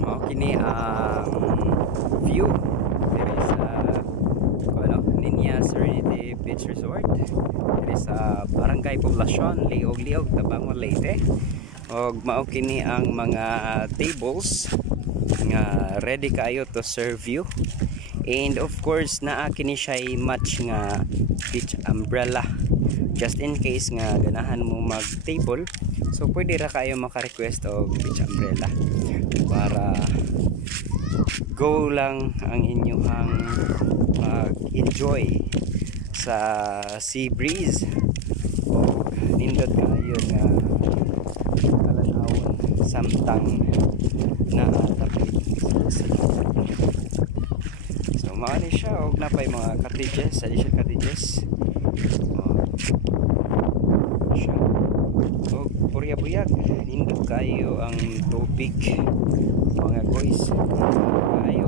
Mao kini ang view diri sa Nina Serenity Beach Resort diri sa Barangay Poblacion, Liog-Liog, Tabangon, Leyte. Og mao kini ang mga tables nga ready kayo to serve you. And of course naa kini siya match nga beach umbrella just in case nga ganahan mo mag table, so pwede ra kayo maka-request og beach umbrella para go lang ang inyong mag-enjoy sa sea breeze o nindot kayo nga kalanawon samtang na tapit sa so maani siya og napay mga cottages, additional cottages siya og purya-buyag nindot kayo ang tubig mga guys kayo.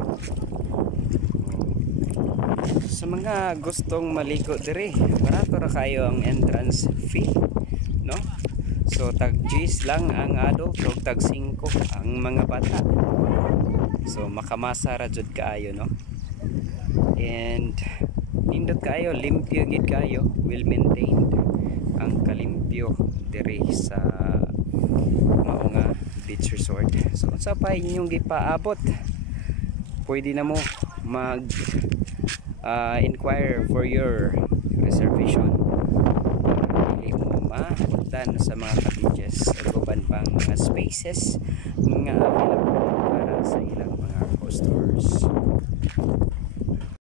Sa mga gustong maligo diri, barato ra kayo ang entrance fee, no? So tag 10 lang ang adult ug tag 5 ang mga bata. So makamasa ra jud kaayo, no? And nindot kayo, limpyo gid kayo, well maintained ang kalimpyo diri sa mao nga beach resort. So unsa pa inyong gipaabot, pwede na mo mag inquire for your reservation. Dili mo mahutan sa mga cottages o uban pang mga spaces nga available para sa ilang mga customers.